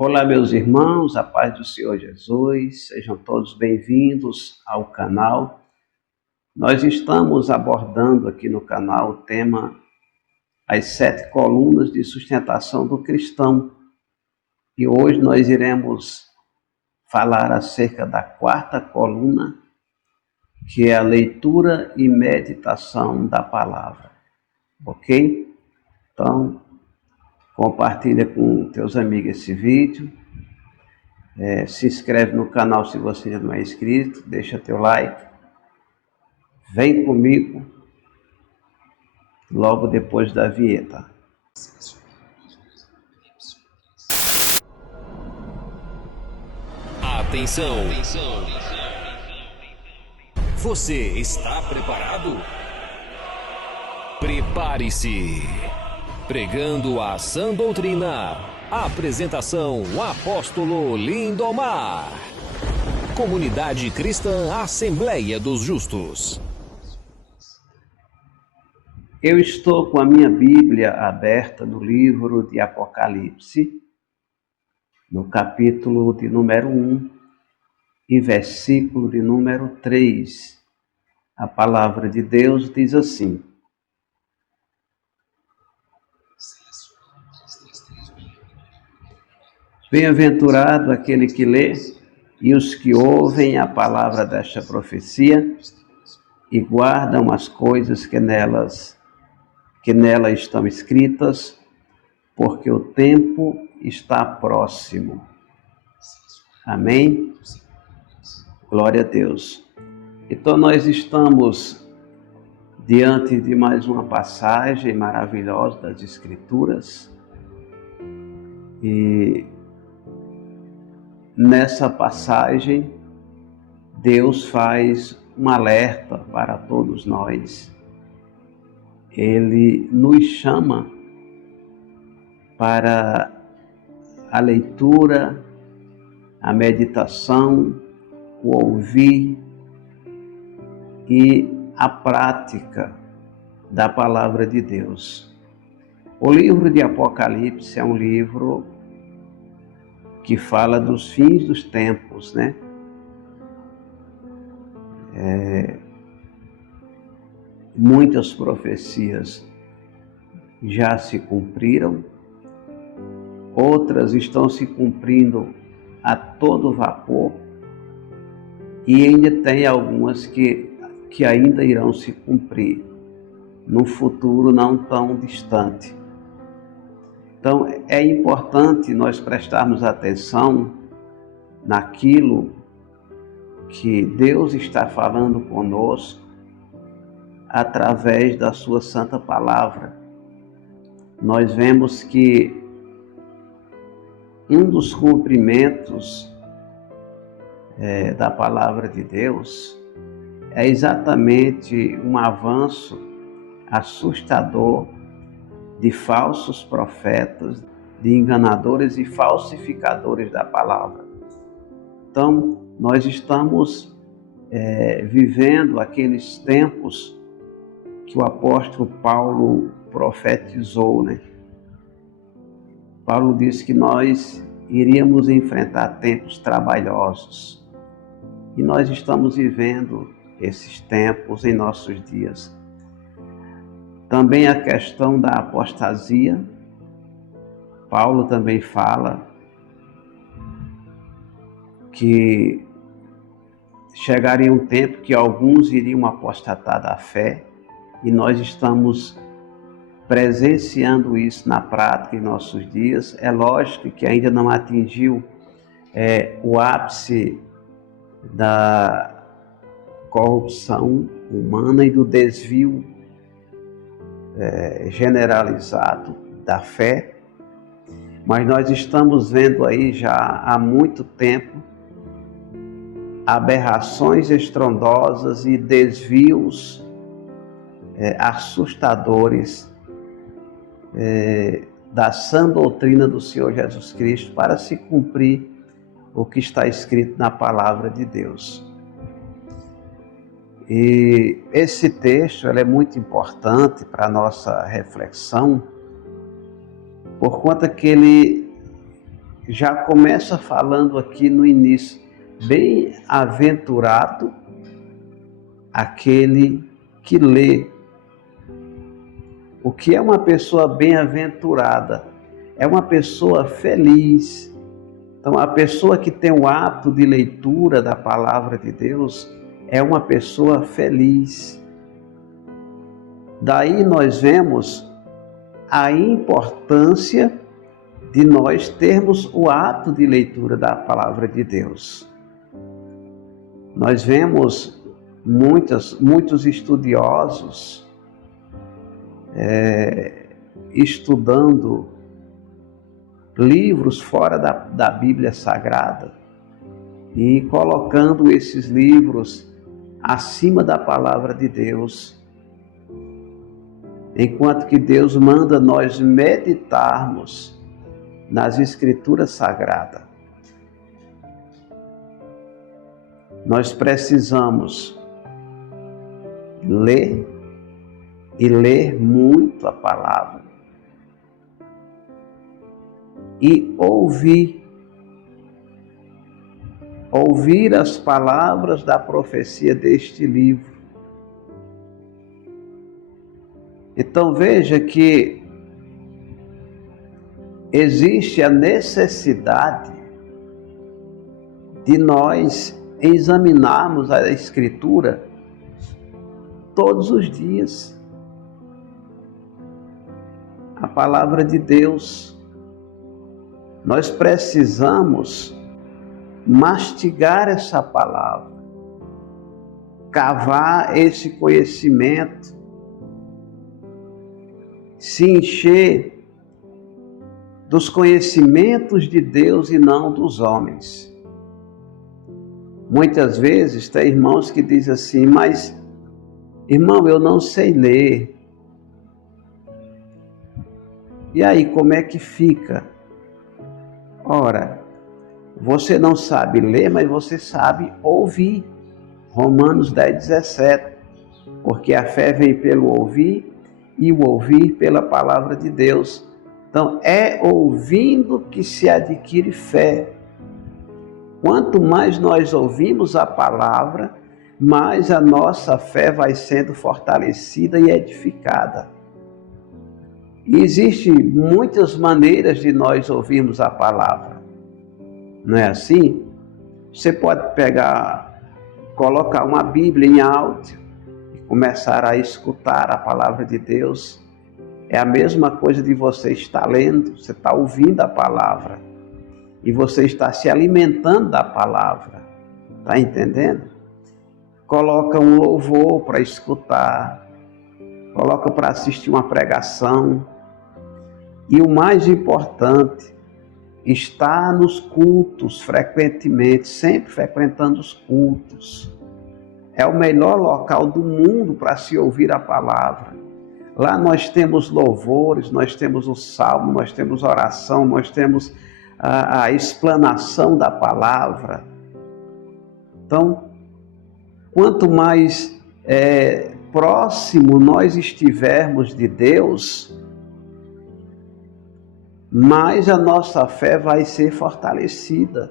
Olá, meus irmãos, a paz do Senhor Jesus, sejam todos bem-vindos ao canal. Nós estamos abordando aqui no canal o tema As 7 colunas de sustentação do cristão. E hoje nós iremos falar acerca da 4ª coluna, que é a leitura e meditação da palavra. Ok? Então, compartilha com teus amigos esse vídeo. Se inscreve no canal se você ainda não é inscrito, deixa teu like. Vem comigo logo depois da vinheta. Atenção! Você está preparado? Prepare-se! Pregando a sã doutrina. Apresentação: Apóstolo Lindomar. Comunidade Cristã Assembleia dos Justos. Eu estou com a minha Bíblia aberta no livro de Apocalipse, no capítulo de número 1 e versículo de número 3. A palavra de Deus diz assim: Bem-aventurado aquele que lê e os que ouvem a palavra desta profecia e guardam as coisas que nela estão escritas, porque o tempo está próximo. Amém? Glória a Deus. Então nós estamos diante de mais uma passagem maravilhosa das Escrituras e nessa passagem Deus faz um alerta para todos nós. Ele nos chama para a leitura, a meditação, o ouvir e a prática da palavra de Deus. O livro de Apocalipse é um livro que fala dos fins dos tempos, né? Muitas profecias já se cumpriram, outras estão se cumprindo a todo vapor e ainda tem algumas que ainda irão se cumprir no futuro não tão distante. Então é importante nós prestarmos atenção naquilo que Deus está falando conosco através da sua santa palavra. Nós vemos que um dos cumprimentos da palavra de Deus é exatamente um avanço assustador de falsos profetas, de enganadores e falsificadores da palavra. Então, nós estamos vivendo aqueles tempos que o apóstolo Paulo profetizou, né? Paulo disse que nós iríamos enfrentar tempos trabalhosos. E nós estamos vivendo esses tempos em nossos dias. Também a questão da apostasia. Paulo também fala que chegaria um tempo que alguns iriam apostatar da fé, e nós estamos presenciando isso na prática em nossos dias. É lógico que ainda não atingiu o ápice da corrupção humana e do desvio generalizado da fé, mas nós estamos vendo aí já há muito tempo aberrações estrondosas e desvios assustadores da sã doutrina do Senhor Jesus Cristo para se cumprir o que está escrito na palavra de Deus. E esse texto é muito importante para a nossa reflexão, por conta que ele já começa falando aqui no início: bem-aventurado aquele que lê. O que é uma pessoa bem-aventurada? É uma pessoa feliz. Então, a pessoa que tem o hábito de leitura da palavra de Deus é uma pessoa feliz. Daí nós vemos a importância de nós termos o ato de leitura da palavra de Deus. Nós vemos muitos estudiosos estudando livros fora da Bíblia Sagrada e colocando esses livros acima da palavra de Deus, enquanto que Deus manda nós meditarmos nas Escrituras Sagradas. Nós precisamos ler e ler muito a palavra e ouvir as palavras da profecia deste livro. Então veja que existe a necessidade de nós examinarmos a Escritura todos os dias. A palavra de Deus, nós precisamos mastigar essa palavra, cavar esse conhecimento, se encher dos conhecimentos de Deus e não dos homens. Muitas vezes tem irmãos que dizem assim: mas irmão, eu não sei ler. E aí, como é que fica? Ora, você não sabe ler, mas você sabe ouvir. Romanos 10:17. Porque a fé vem pelo ouvir e o ouvir pela palavra de Deus. Então, é ouvindo que se adquire fé. Quanto mais nós ouvimos a palavra, mais a nossa fé vai sendo fortalecida e edificada. E existem muitas maneiras de nós ouvirmos a palavra. Não é assim? Você pode colocar uma Bíblia em áudio e começar a escutar a palavra de Deus. É a mesma coisa de você estar lendo, você está ouvindo a palavra e você está se alimentando da palavra. Está entendendo? Coloca um louvor para escutar, coloca para assistir uma pregação. E o mais importante, estar nos cultos frequentemente, sempre frequentando os cultos. É o melhor local do mundo para se ouvir a palavra. Lá nós temos louvores, nós temos o salmo, nós temos oração, nós temos a explanação da palavra. Então, quanto mais próximo nós estivermos de Deus, mais a nossa fé vai ser fortalecida.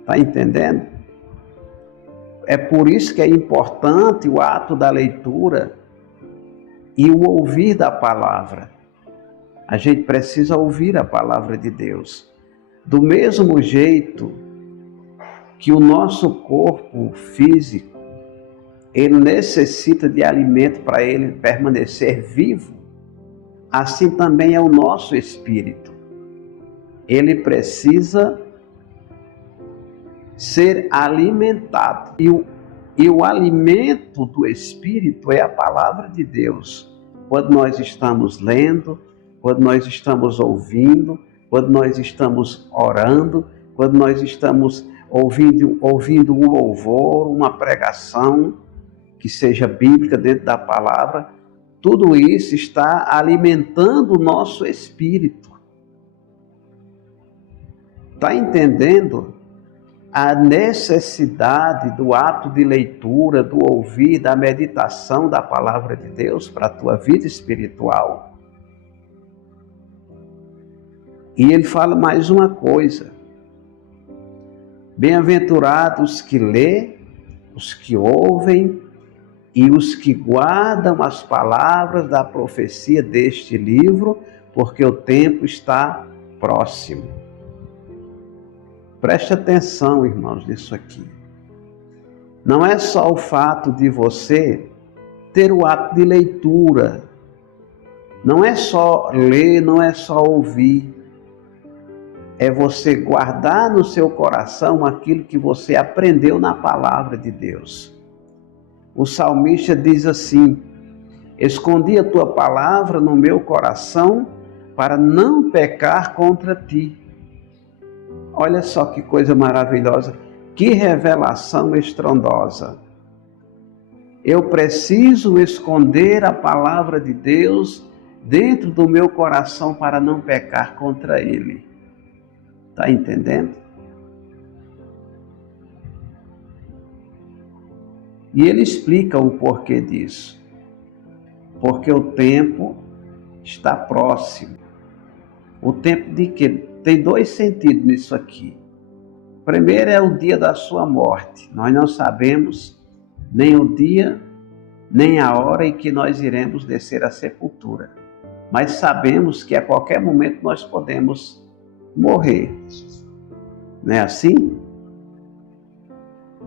Está entendendo? É por isso que é importante o ato da leitura e o ouvir da palavra. A gente precisa ouvir a palavra de Deus. Do mesmo jeito que o nosso corpo físico, ele necessita de alimento para ele permanecer vivo, assim também é o nosso espírito. Ele precisa ser alimentado. E o alimento do espírito é a palavra de Deus. Quando nós estamos lendo, quando nós estamos ouvindo, quando nós estamos orando, quando nós estamos ouvindo um louvor, uma pregação que seja bíblica dentro da palavra, tudo isso está alimentando o nosso espírito. Está entendendo a necessidade do ato de leitura, do ouvir, da meditação da palavra de Deus para a tua vida espiritual? E ele fala mais uma coisa: bem-aventurados os que lê, os que ouvem e os que guardam as palavras da profecia deste livro, porque o tempo está próximo. Preste atenção, irmãos, nisso aqui. Não é só o fato de você ter o ato de leitura, não é só ler, não é só ouvir, é você guardar no seu coração aquilo que você aprendeu na palavra de Deus. O salmista diz assim: escondi a tua palavra no meu coração para não pecar contra ti. Olha só que coisa maravilhosa, que revelação estrondosa. Eu preciso esconder a palavra de Deus dentro do meu coração para não pecar contra ele. Está entendendo? E ele explica o porquê disso. Porque o tempo está próximo. O tempo de quê? Tem dois sentidos nisso aqui. Primeiro é o dia da sua morte. Nós não sabemos nem o dia, nem a hora em que nós iremos descer à sepultura. Mas sabemos que a qualquer momento nós podemos morrer. Não é assim?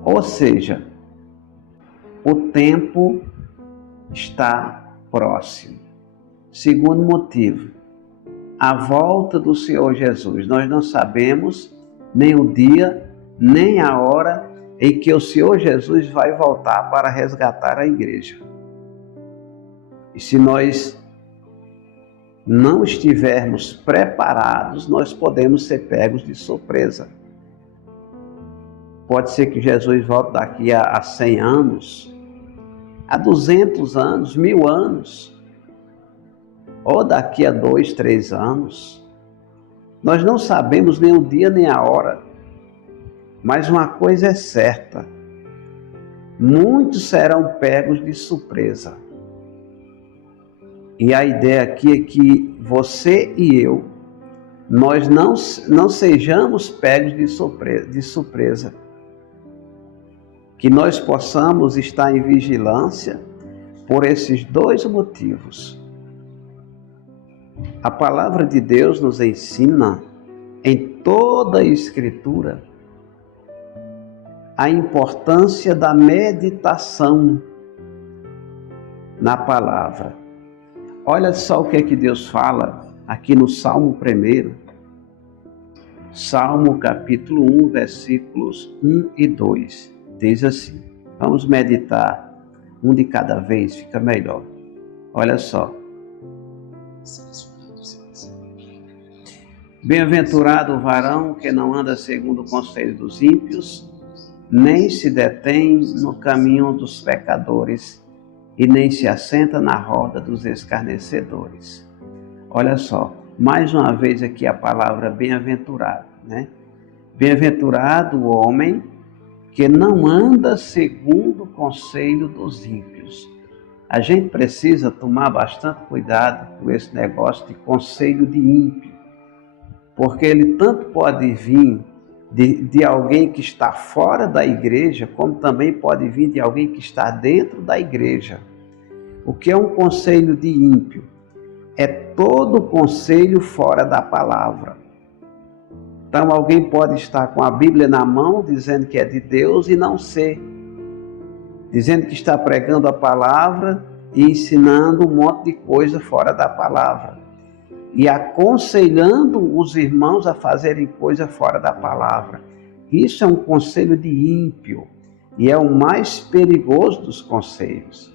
Ou seja, o tempo está próximo. Segundo motivo, a volta do Senhor Jesus. Nós não sabemos nem o dia, nem a hora em que o Senhor Jesus vai voltar para resgatar a igreja. E se nós não estivermos preparados, nós podemos ser pegos de surpresa. Pode ser que Jesus volte daqui a 100 anos, a 200 anos, 1000 anos, ou daqui a 2, 3 anos. Nós não sabemos nem o dia nem a hora, mas uma coisa é certa: muitos serão pegos de surpresa. E a ideia aqui é que você e eu, nós não sejamos pegos de surpresa. Que nós possamos estar em vigilância por esses dois motivos. A palavra de Deus nos ensina em toda a Escritura a importância da meditação na palavra. Olha só o que é que Deus fala aqui no Salmo 1. Salmo capítulo 1, versículos 1 e 2. Diz assim, vamos meditar um de cada vez, fica melhor. Olha só. Bem-aventurado o varão que não anda segundo o conselho dos ímpios, nem se detém no caminho dos pecadores, e nem se assenta na roda dos escarnecedores. Olha só, mais uma vez aqui a palavra bem-aventurado, né? Bem-aventurado o homem que não anda segundo o conselho dos ímpios. A gente precisa tomar bastante cuidado com esse negócio de conselho de ímpio, porque ele tanto pode vir de alguém que está fora da igreja, como também pode vir de alguém que está dentro da igreja. O que é um conselho de ímpio? É todo conselho fora da palavra. Então alguém pode estar com a Bíblia na mão, dizendo que é de Deus e não ser. Dizendo que está pregando a palavra e ensinando um monte de coisa fora da palavra. E aconselhando os irmãos a fazerem coisa fora da palavra. Isso é um conselho de ímpio e é o mais perigoso dos conselhos.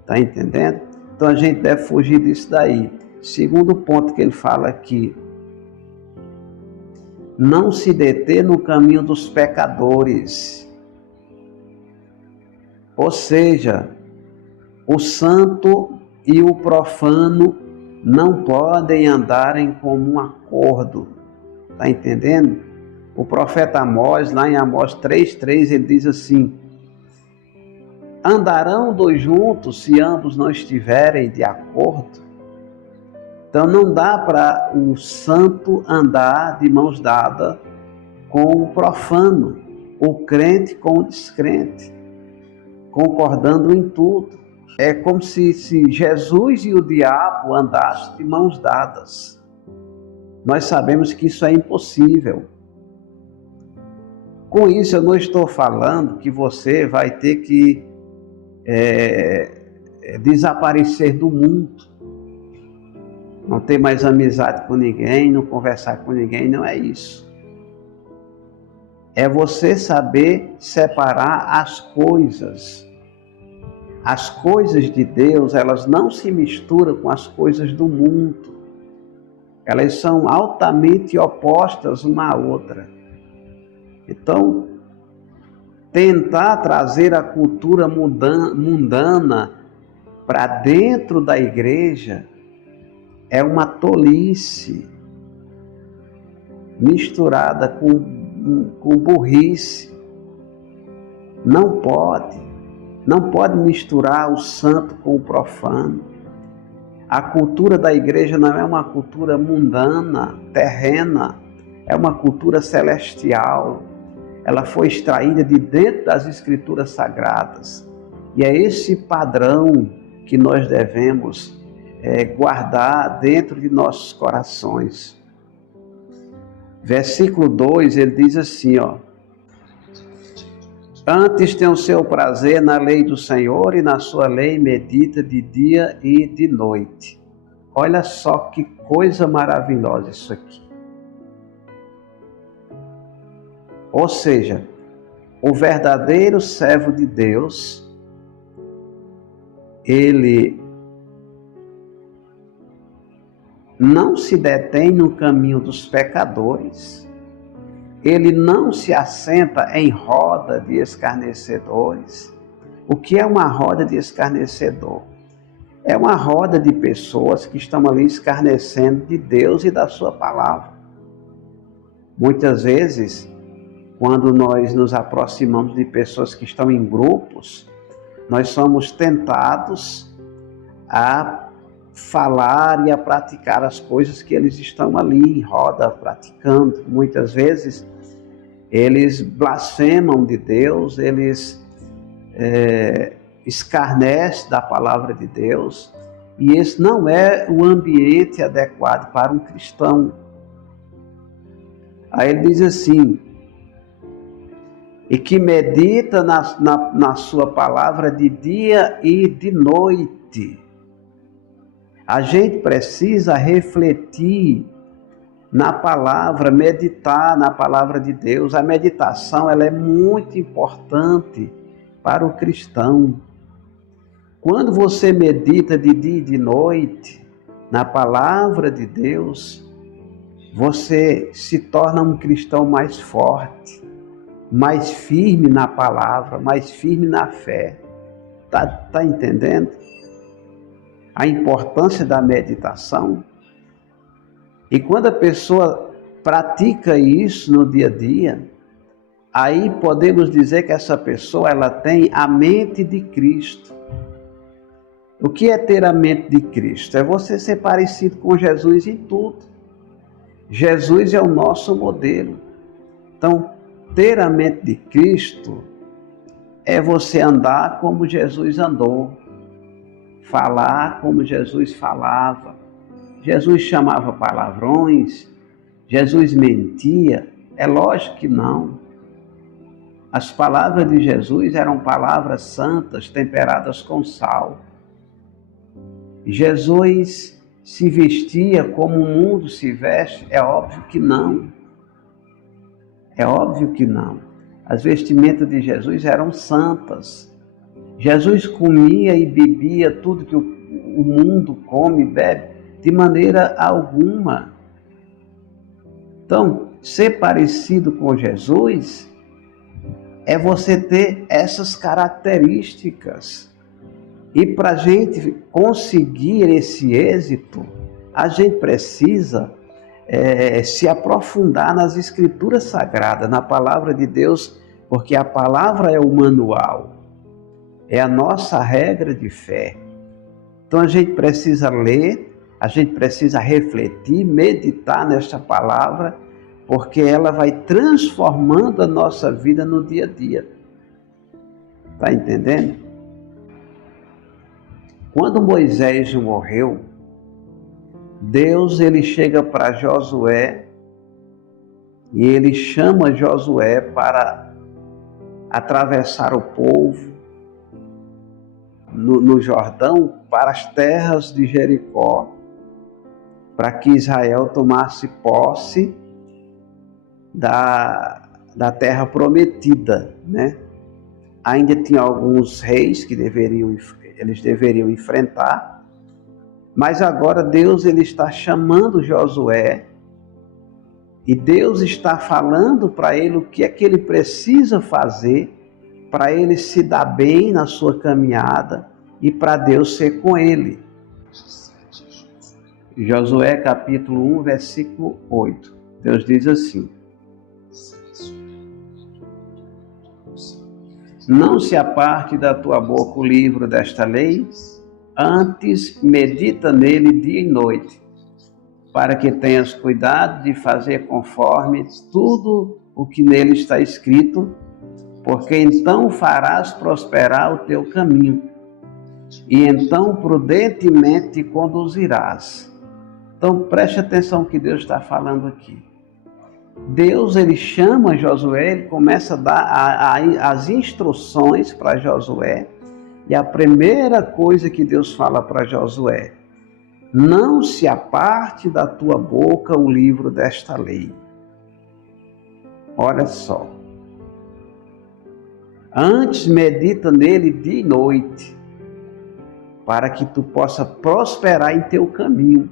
Está entendendo? Então a gente deve fugir disso daí. Segundo ponto que ele fala aqui, não se deter no caminho dos pecadores. Ou seja, o santo e o profano não podem andar em comum acordo. Está entendendo? O profeta Amós, lá em Amós 3:3, ele diz assim: andarão dois juntos se ambos não estiverem de acordo? Então não dá para o santo andar de mãos dadas com o profano, o crente com o descrente, concordando em tudo. É como se Jesus e o diabo andassem de mãos dadas. Nós sabemos que isso é impossível. Com isso, eu não estou falando que você vai ter que desaparecer do mundo, não ter mais amizade com ninguém, não conversar com ninguém, não é isso. É você saber separar as coisas. As coisas de Deus, elas não se misturam com as coisas do mundo. Elas são altamente opostas uma à outra. Então, tentar trazer a cultura mundana para dentro da igreja é uma tolice misturada com burrice. Não pode misturar o santo com o profano. A cultura da igreja não é uma cultura mundana, terrena, é uma cultura celestial. Ela foi extraída de dentro das Escrituras Sagradas. E é esse padrão que nós devemos guardar dentro de nossos corações. Versículo 2, ele diz assim, ó: antes tem o seu prazer na lei do Senhor e na sua lei medita de dia e de noite. Olha só que coisa maravilhosa isso aqui. Ou seja, o verdadeiro servo de Deus, ele não se detém no caminho dos pecadores, ele não se assenta em roda de escarnecedores. O que é uma roda de escarnecedor? É uma roda de pessoas que estão ali escarnecendo de Deus e da sua palavra. Muitas vezes, quando nós nos aproximamos de pessoas que estão em grupos, nós somos tentados a falar e a praticar as coisas que eles estão ali em roda praticando. Muitas vezes eles blasfemam de Deus, eles escarnecem da palavra de Deus, e esse não é o ambiente adequado para um cristão. Aí ele diz assim: e que medita na sua palavra de dia e de noite. A gente precisa refletir na palavra, meditar na palavra de Deus. A meditação, ela é muito importante para o cristão. Quando você medita de dia e de noite na palavra de Deus, você se torna um cristão mais forte, mais firme na palavra, mais firme na fé. Tá entendendo a importância da meditação? E quando a pessoa pratica isso no dia a dia, aí podemos dizer que essa pessoa ela tem a mente de Cristo. O que é ter a mente de Cristo? É você ser parecido com Jesus em tudo. Jesus é o nosso modelo. Então, ter a mente de Cristo é você andar como Jesus andou, falar como Jesus falava. Jesus chamava palavrões, Jesus mentia? É lógico que não. As palavras de Jesus eram palavras santas, temperadas com sal. Jesus se vestia como o mundo se veste? É óbvio que não. É óbvio que não. As vestimentas de Jesus eram santas. Jesus comia e bebia tudo que o mundo come e bebe, de maneira alguma. Então, ser parecido com Jesus é você ter essas características. E para a gente conseguir esse êxito, a gente precisa se aprofundar nas Escrituras Sagradas, na Palavra de Deus, porque a palavra é o manual, é a nossa regra de fé. Então a gente precisa ler, A gente precisa refletir, meditar nesta palavra, porque ela vai transformando a nossa vida no dia a dia. Está entendendo? Quando Moisés morreu, Deus ele chega para Josué e ele chama Josué para atravessar o povo no Jordão para as terras de Jericó, para que Israel tomasse posse da terra prometida, né? Ainda tinha alguns reis que eles deveriam enfrentar, mas agora Deus ele está chamando Josué e Deus está falando para ele o que é que ele precisa fazer para ele se dar bem na sua caminhada e para Deus ser com ele. Josué capítulo 1, versículo 8. Deus diz assim: não se aparte da tua boca o livro desta lei, antes medita nele dia e noite, para que tenhas cuidado de fazer conforme tudo o que nele está escrito, porque então farás prosperar o teu caminho, e então prudentemente te conduzirás. Então preste atenção que Deus está falando aqui. Deus ele chama Josué, ele começa a dar as instruções para Josué, e a primeira coisa que Deus fala para Josué: não se aparte da tua boca o livro desta lei. Olha só. Antes medita nele dia e noite, para que tu possa prosperar em teu caminho.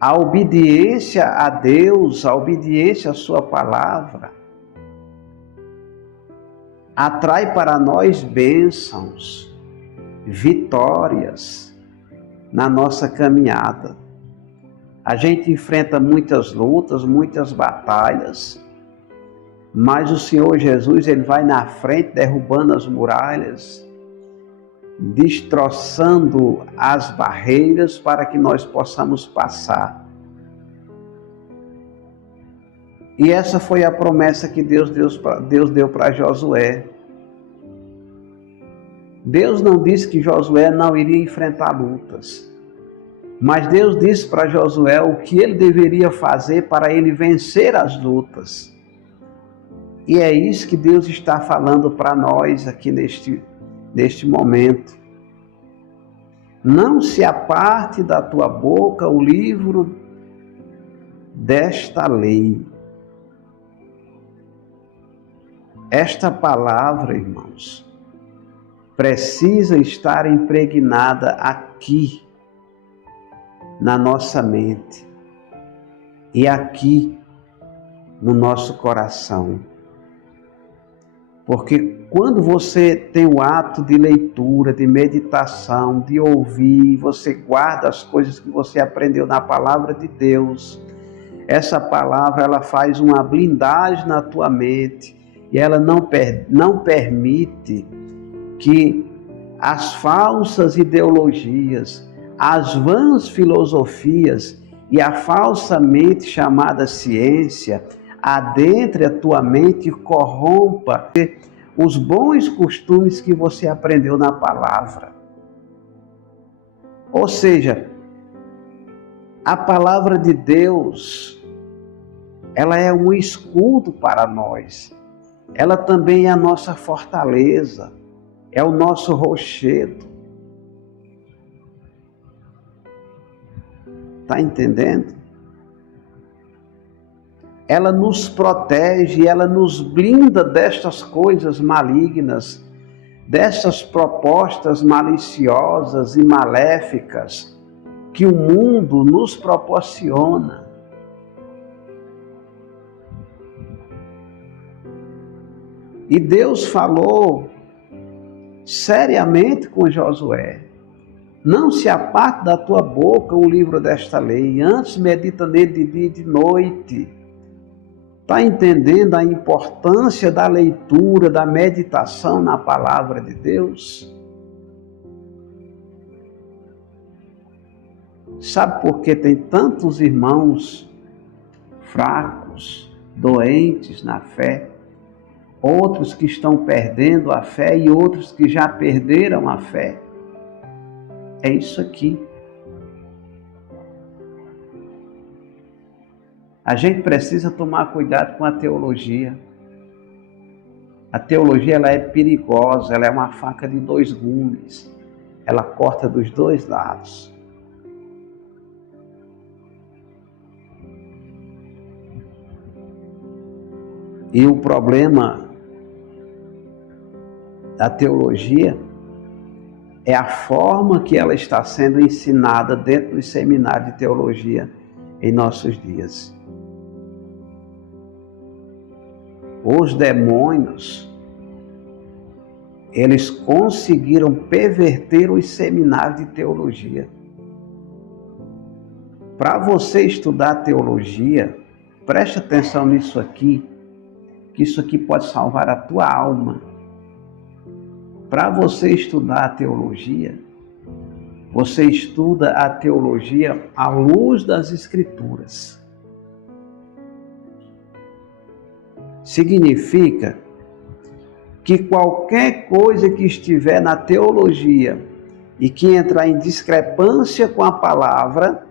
A obediência a Deus, a obediência à sua palavra, atrai para nós bênçãos, vitórias na nossa caminhada. A gente enfrenta muitas lutas, muitas batalhas, mas o Senhor Jesus ele vai na frente derrubando as muralhas, destroçando as barreiras para que nós possamos passar. E essa foi a promessa que Deus deu para Josué. Deus não disse que Josué não iria enfrentar lutas, mas Deus disse para Josué o que ele deveria fazer para ele vencer as lutas. E é isso que Deus está falando para nós aqui neste momento. Não se aparte da tua boca o livro desta lei. Esta palavra, irmãos, precisa estar impregnada aqui na nossa mente e aqui no nosso coração. Porque quando você tem o ato de leitura, de meditação, de ouvir, você guarda as coisas que você aprendeu na palavra de Deus, essa palavra ela faz uma blindagem na tua mente e ela não permite que as falsas ideologias, as vãs filosofias e a falsa mente chamada ciência adentre a tua mente e corrompa os bons costumes que você aprendeu na palavra. Ou seja, a palavra de Deus, ela é um escudo para nós. Ela também é a nossa fortaleza, é o nosso rochedo. Está entendendo? Ela nos protege, ela nos blinda destas coisas malignas, dessas propostas maliciosas e maléficas que o mundo nos proporciona. E Deus falou seriamente com Josué: não se aparte da tua boca o livro desta lei, antes medita nele de dia e de noite. Está entendendo a importância da leitura, da meditação na palavra de Deus? Sabe por que tem tantos irmãos fracos, doentes na fé, outros que estão perdendo a fé e outros que já perderam a fé? É isso aqui. A gente precisa tomar cuidado com a teologia. A teologia, ela é perigosa, ela é uma faca de dois gumes. Ela corta dos dois lados. E o problema da teologia é a forma que ela está sendo ensinada dentro dos seminários de teologia em nossos dias. Os demônios, eles conseguiram perverter os seminários de teologia. Para você estudar teologia, preste atenção nisso aqui, que isso aqui pode salvar a tua alma. Para você estudar a teologia, você estuda a teologia à luz das Escrituras. Significa que qualquer coisa que estiver na teologia e que entrar em discrepância com a palavra,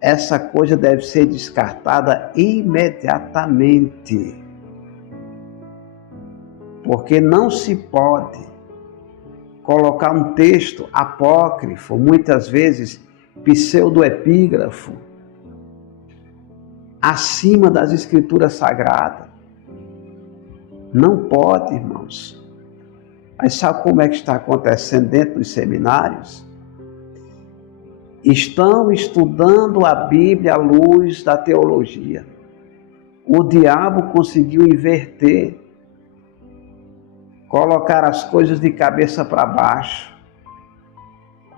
essa coisa deve ser descartada imediatamente. Porque não se pode colocar um texto apócrifo, muitas vezes pseudoepígrafo, acima das Escrituras Sagradas. Não pode, irmãos. Mas sabe como é que está acontecendo dentro dos seminários? Estão estudando a Bíblia à luz da teologia. O diabo conseguiu inverter, colocar as coisas de cabeça para baixo.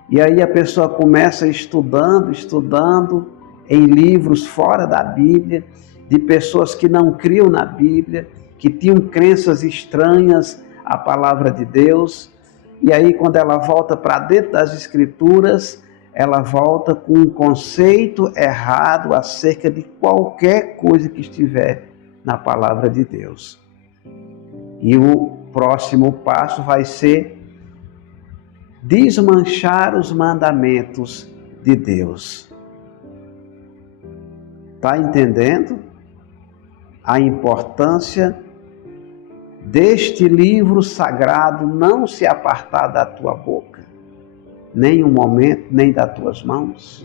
E aí a pessoa começa estudando em livros fora da Bíblia, de pessoas que não criam na Bíblia, que tinham crenças estranhas à palavra de Deus. E aí quando ela volta para dentro das Escrituras, ela volta com um conceito errado acerca de qualquer coisa que estiver na palavra de Deus. E o próximo passo vai ser desmanchar os mandamentos de Deus. Está entendendo a importância deste livro sagrado não se apartar da tua boca, nem um momento, nem das tuas mãos?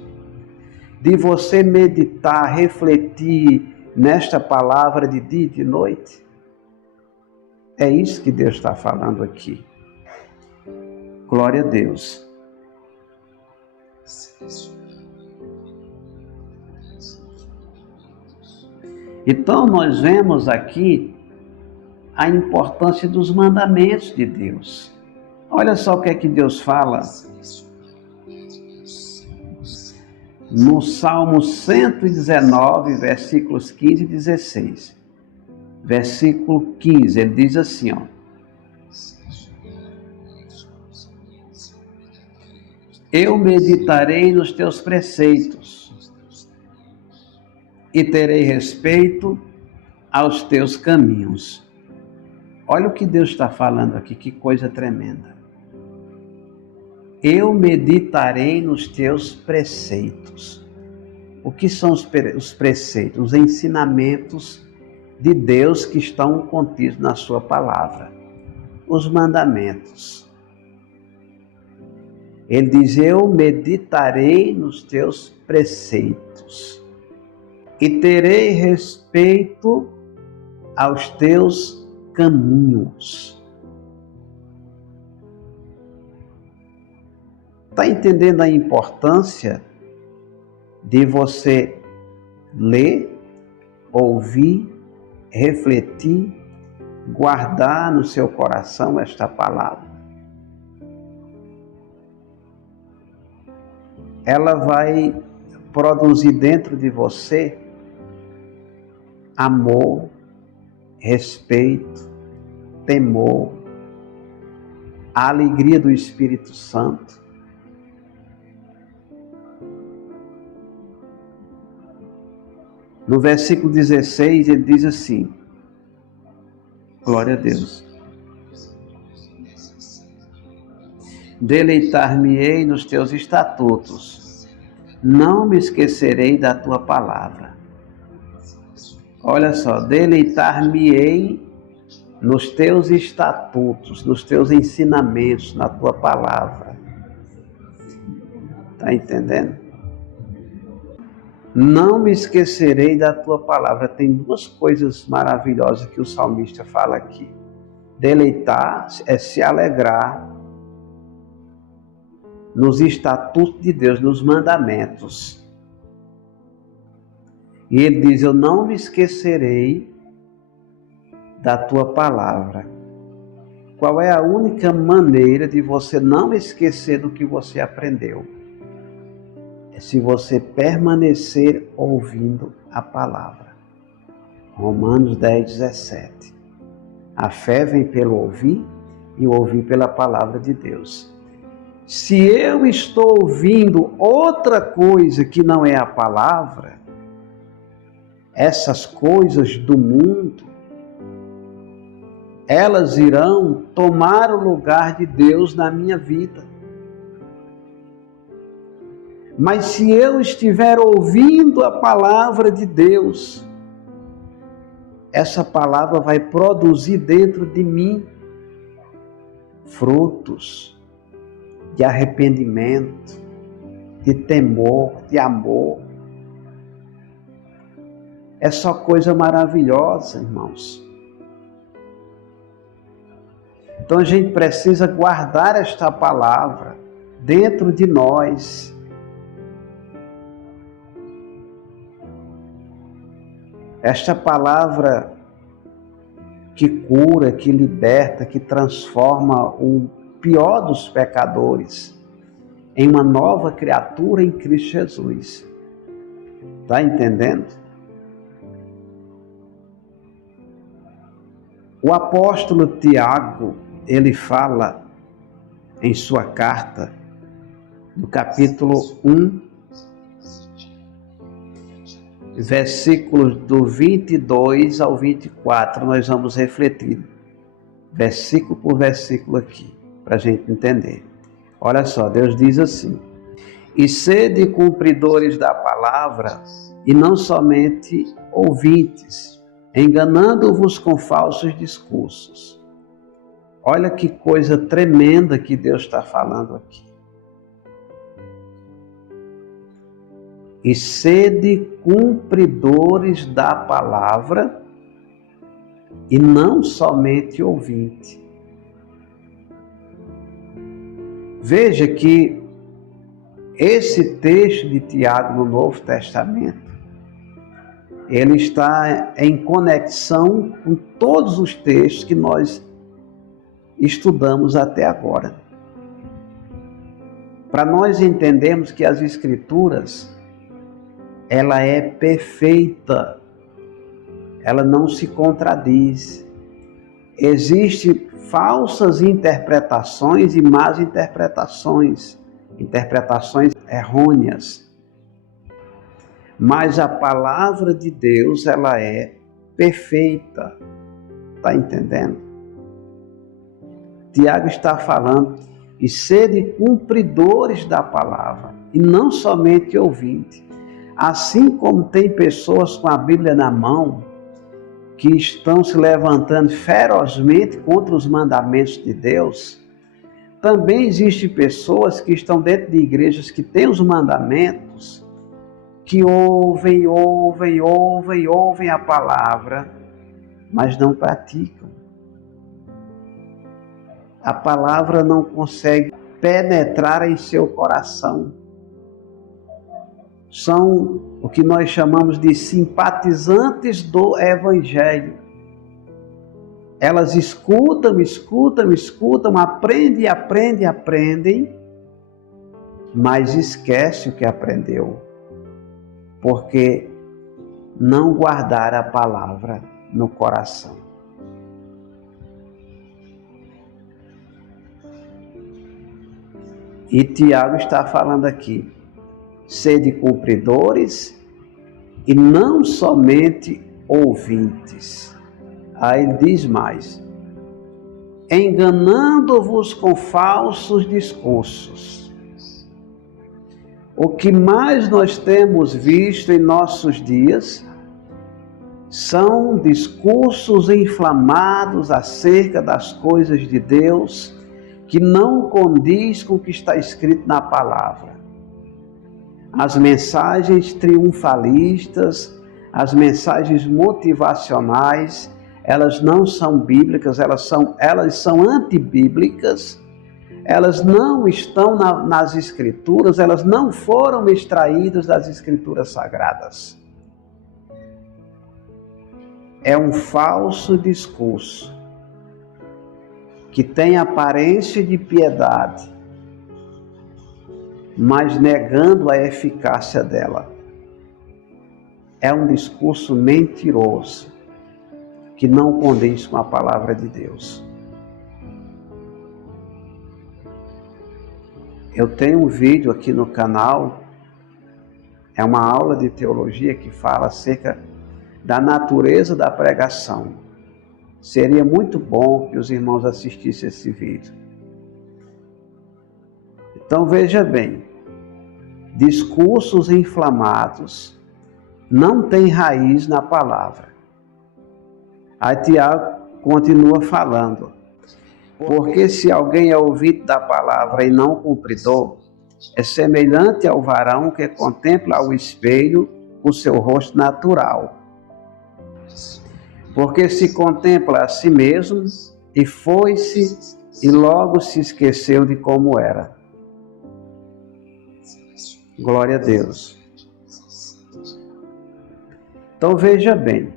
De você meditar, refletir nesta palavra de dia e de noite? É isso que Deus está falando aqui. Glória a Deus. Então nós vemos aqui a importância dos mandamentos de Deus. Olha só o que é que Deus fala no Salmo 119, versículos 15 e 16. Versículo 15, ele diz assim, ó: eu meditarei nos teus preceitos e terei respeito aos teus caminhos. Olha o que Deus está falando aqui, que coisa tremenda. Eu meditarei nos teus preceitos. O que são os preceitos? Os ensinamentos de Deus que estão contidos na sua palavra. Os mandamentos. Ele diz, eu meditarei nos teus preceitos e terei respeito aos teus caminhos. Está entendendo a importância de você ler, ouvir, refletir, guardar no seu coração esta palavra? Ela vai produzir dentro de você amor, respeito, temor, a alegria do Espírito Santo. No versículo 16 ele diz assim, glória a Deus. Deleitar-me-ei nos teus estatutos, não me esquecerei da tua palavra. Olha só, deleitar-me-ei nos teus estatutos, nos teus ensinamentos, na tua palavra. Está entendendo? Não me esquecerei da tua palavra. Tem duas coisas maravilhosas que o salmista fala aqui. Deleitar é se alegrar nos estatutos de Deus, nos mandamentos. E ele diz, eu não me esquecerei da tua palavra. Qual é a única maneira de você não esquecer do que você aprendeu? É se você permanecer ouvindo a palavra. Romanos 10, 17. A fé vem pelo ouvir e o ouvir pela palavra de Deus. Se eu estou ouvindo outra coisa que não é a palavra, essas coisas do mundo, elas irão tomar o lugar de Deus na minha vida. Mas se eu estiver ouvindo a palavra de Deus, essa palavra vai produzir dentro de mim frutos de arrependimento, de temor, de amor. É só coisa maravilhosa, irmãos. Então a gente precisa guardar esta palavra dentro de nós. Esta palavra que cura, que liberta, que transforma o pior dos pecadores em uma nova criatura em Cristo Jesus. Está entendendo? O apóstolo Tiago, ele fala em sua carta, no capítulo 1, versículos do 22 ao 24, nós vamos refletir, versículo por versículo aqui, para a gente entender. Olha só, Deus diz assim, e sede cumpridores da palavra, e não somente ouvintes, enganando-vos com falsos discursos. Olha que coisa tremenda que Deus está falando aqui. E sede cumpridores da palavra, e não somente ouvinte. Veja que esse texto de Tiago no Novo Testamento, ele está em conexão com todos os textos que nós estudamos até agora. Para nós entendermos que as Escrituras, ela é perfeita, ela não se contradiz. Existem falsas interpretações e más interpretações, interpretações errôneas. Mas a palavra de Deus, ela é perfeita. Está entendendo? Tiago está falando, e sede cumpridores da palavra, e não somente ouvintes. Assim como tem pessoas com a Bíblia na mão, que estão se levantando ferozmente contra os mandamentos de Deus, também existem pessoas que estão dentro de igrejas que têm os mandamentos, que ouvem a palavra, mas não praticam. A palavra não consegue penetrar em seu coração. São o que nós chamamos de simpatizantes do Evangelho. Elas escutam, aprendem, mas esquecem o que aprendeu, porque não guardaram a palavra no coração. E Tiago está falando aqui, sede cumpridores e não somente ouvintes. Aí ele diz mais: enganando-vos com falsos discursos. O que mais nós temos visto em nossos dias são discursos inflamados acerca das coisas de Deus, que não condiz com o que está escrito na palavra. As mensagens triunfalistas, as mensagens motivacionais, elas não são bíblicas, elas são antibíblicas, elas não estão nas Escrituras, elas não foram extraídas das Escrituras Sagradas. É um falso discurso que tem aparência de piedade, mas negando a eficácia dela. É um discurso mentiroso, que não condiz com a palavra de Deus. Eu tenho um vídeo aqui no canal, é uma aula de teologia que fala acerca da natureza da pregação. Seria muito bom que os irmãos assistissem esse vídeo. Então veja bem, discursos inflamados não têm raiz na palavra. Aí Tiago continua falando: porque se alguém é ouvido da palavra e não cumpridor, é semelhante ao varão que contempla ao espelho o seu rosto natural. Porque se contempla a si mesmo e foi-se e logo se esqueceu de como era. Glória a Deus. Então veja bem,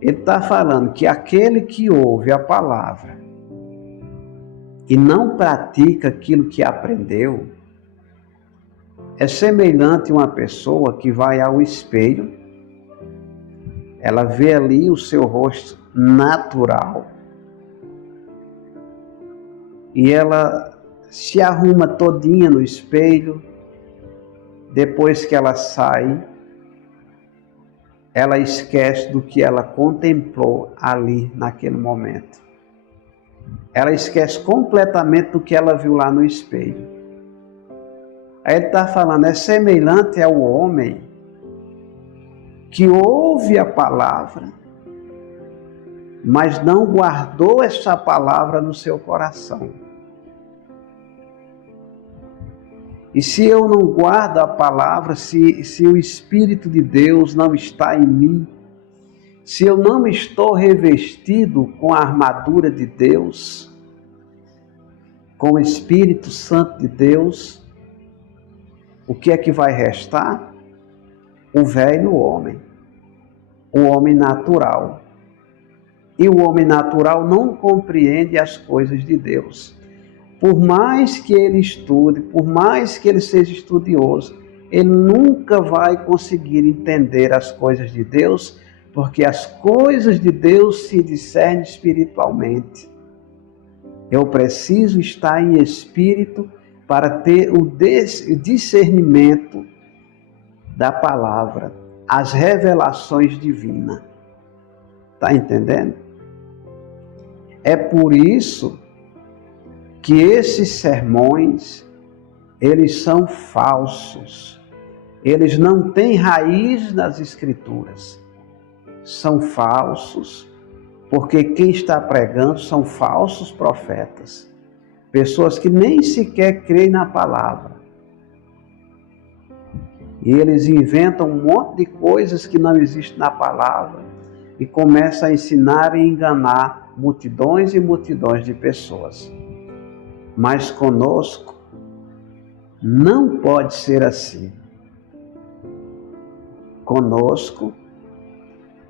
ele está falando que aquele que ouve a palavra e não pratica aquilo que aprendeu, é semelhante a uma pessoa que vai ao espelho, ela vê ali o seu rosto natural e ela se arruma todinha no espelho. Depois que ela sai, ela esquece do que ela contemplou ali naquele momento. Ela esquece completamente do que ela viu lá no espelho. Aí ele está falando, é semelhante ao homem que ouve a palavra, mas não guardou essa palavra no seu coração. E se eu não guardo a palavra, se o Espírito de Deus não está em mim, se eu não estou revestido com a armadura de Deus, com o Espírito Santo de Deus, o que é que vai restar? O velho homem, o homem natural. E o homem natural não compreende as coisas de Deus. Por mais que ele estude, por mais que ele seja estudioso, ele nunca vai conseguir entender as coisas de Deus, porque as coisas de Deus se discernem espiritualmente. Eu preciso estar em espírito para ter o discernimento da palavra, as revelações divinas. Está entendendo? É por isso que esses sermões, eles são falsos. Eles não têm raiz nas Escrituras. São falsos, porque quem está pregando são falsos profetas. Pessoas que nem sequer creem na palavra. E eles inventam um monte de coisas que não existem na palavra e começam a ensinar e enganar multidões e multidões de pessoas. Mas conosco não pode ser assim. Conosco,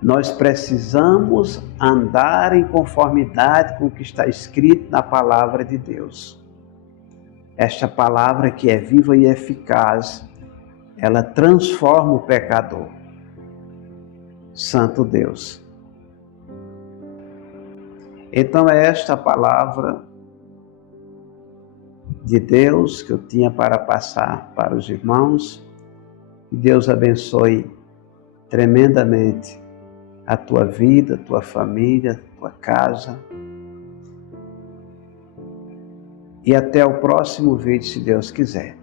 nós precisamos andar em conformidade com o que está escrito na palavra de Deus. Esta palavra que é viva e eficaz, ela transforma o pecador. Santo Deus. Então é esta palavra de Deus que eu tinha para passar para os irmãos. Que Deus abençoe tremendamente a tua vida, tua família, tua casa. E até o próximo vídeo, se Deus quiser.